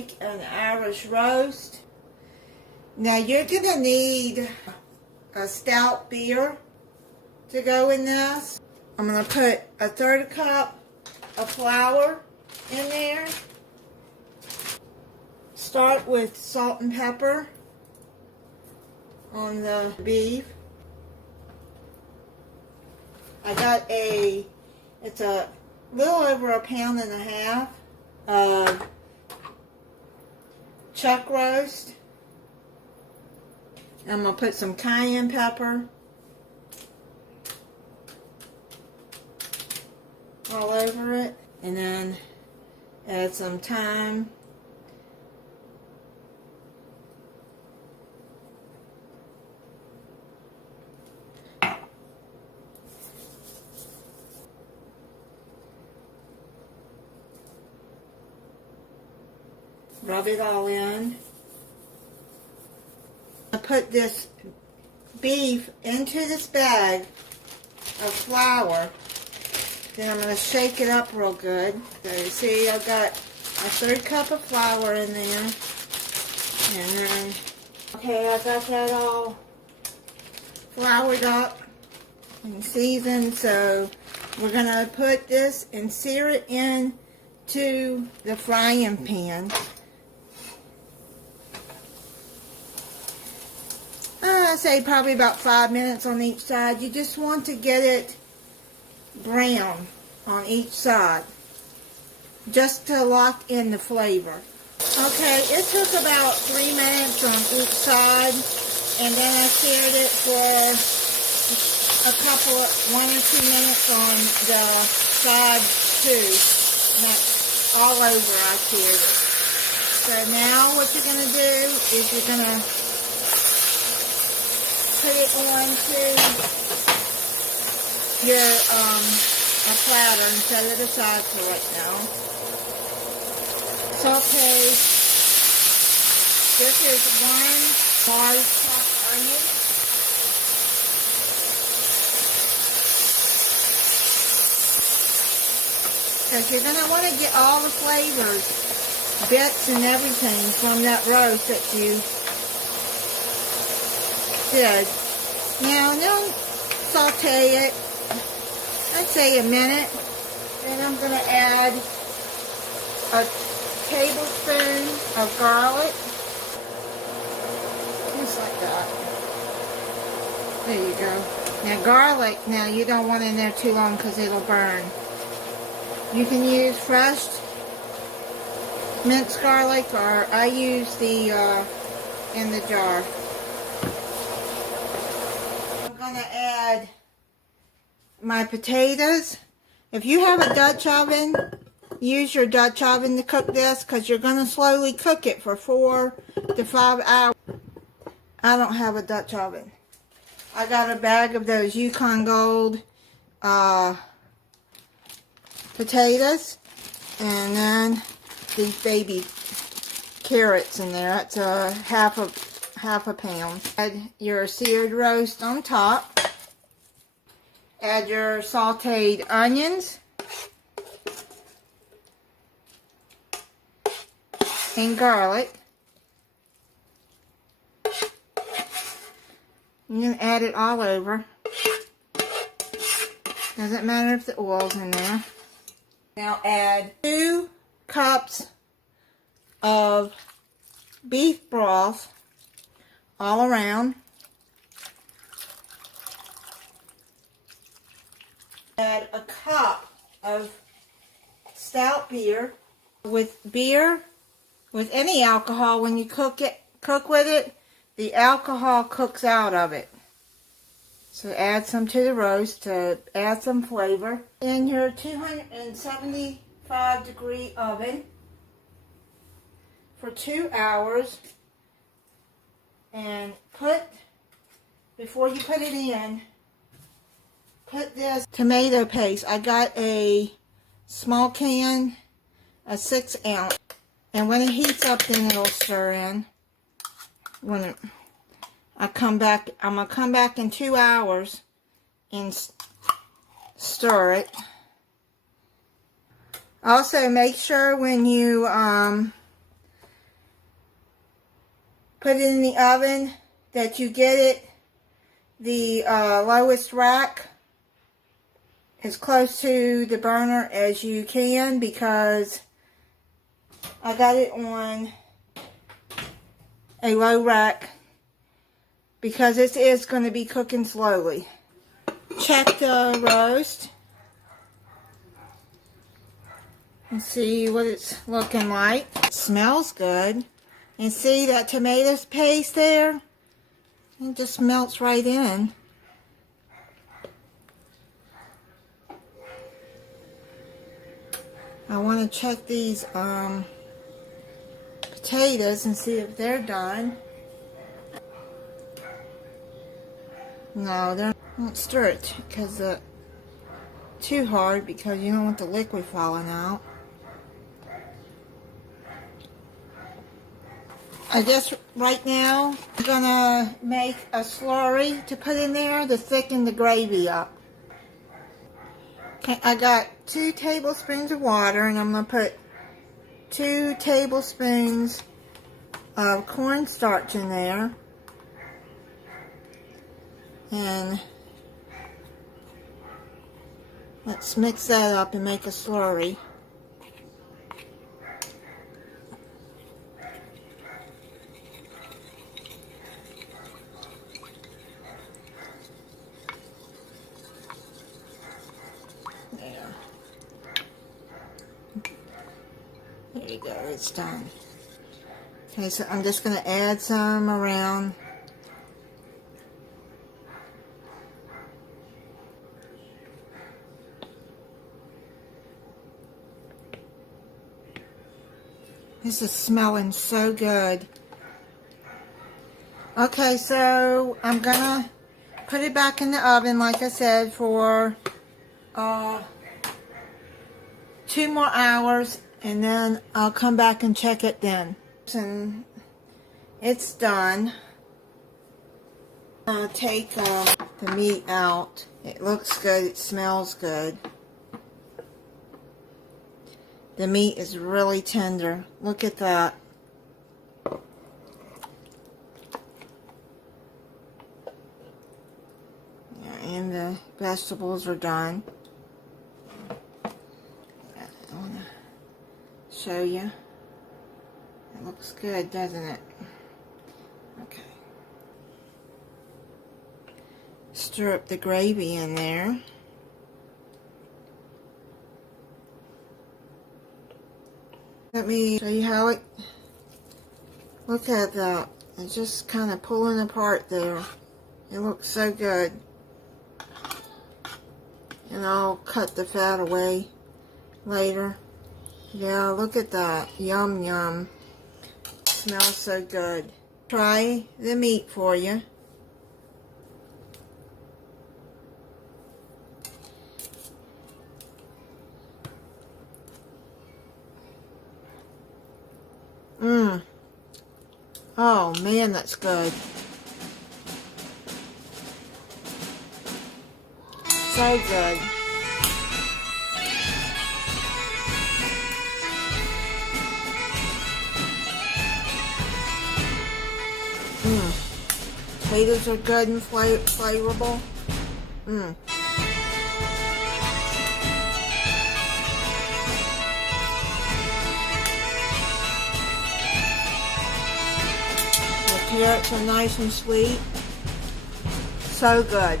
make an Irish roast. Now you're going to need a stout beer to go in this. I'm going to put a 1/3 cup of flour in there. Start with salt and pepper on the beef. I got it's a little over 1.5 pounds of chuck roast. I'm going to put some cayenne pepper all over it, and then add some thyme. Rub it all in. I put this beef into this bag of flour. Then I'm going to shake it up real good. So you see I've got a 1/3 cup of flour in there. And then, okay, I got that all floured up and seasoned. So we're going to put this and sear it into the frying pan. I say probably about 5 minutes on each side. You just want to get it brown on each side, just to lock in the flavor. Okay, it took about 3 minutes on each side, and then I seared it for a couple of 1 or 2 minutes on the side too. And that's all over. I seared it. So now what you're going to do is you're going to put it onto your a platter and set it aside for right now. Saute. This is 1 large chopped onion. Because you're going to want to get all the flavors, bits and everything from that roast that you did. Now don't saute it. I'd say a minute. Then I'm going to add a tablespoon of garlic. Just like that. There you go. Now garlic, now you don't want it in there too long because it'll burn. You can use fresh minced garlic, or I use the in the jar. I'm going to add my potatoes. If you have a Dutch oven, use your Dutch oven to cook this, because you're going to slowly cook it for 4 to 5 hours. I don't have a Dutch oven. I got a bag of those Yukon Gold potatoes, and then these baby carrots in there. That's a half a pound. Add your seared roast on top. Add your sauteed onions and garlic. You can add it all over. Doesn't matter if the oil's in there. Now add 2 cups of beef broth all around. Add a cup of stout beer. With any alcohol, when you cook with it, the alcohol cooks out of it. So add some to the roast to add some flavor. In your 275 degree oven for 2 hours. And before you put it in, put this tomato paste. I got a small can, a 6 ounce. And when it heats up, then it'll stir in. I'm going to come back in 2 hours and stir it. Also, make sure when you put it in the oven, that you get it the lowest rack as close to the burner as you can, because I got it on a low rack because this is going to be cooking slowly. Check the roast and see what it's looking like. It smells good. And see that tomato paste there? It just melts right in. I want to check these potatoes and see if they're done. No, they're not. Stir it because too hard, because you don't want the liquid falling out. I guess right now I'm gonna make a slurry to put in there to thicken the gravy up. Okay, I got 2 tablespoons of water, and I'm gonna put 2 tablespoons of cornstarch in there, and let's mix that up and make a slurry. There you go, it's done. Okay, so I'm just going to add some around. This is smelling so good. Okay, so I'm going to put it back in the oven, like I said, for 2 more hours. And then I'll come back and check it then. And it's done. I'll take the meat out. It looks good. It smells good. The meat is really tender. Look at that. And the vegetables are done. Show you. It looks good, doesn't it? Okay. Stir up the gravy in there. Let me show you how it. Look at that. It's just kind of pulling apart there. It looks so good. And I'll cut the fat away later. Yeah, look at that. Yum, yum. Smells so good. Try the meat for you. Oh, man, that's good. So good. Potatoes are good and flavorful. The carrots are nice and sweet. So good.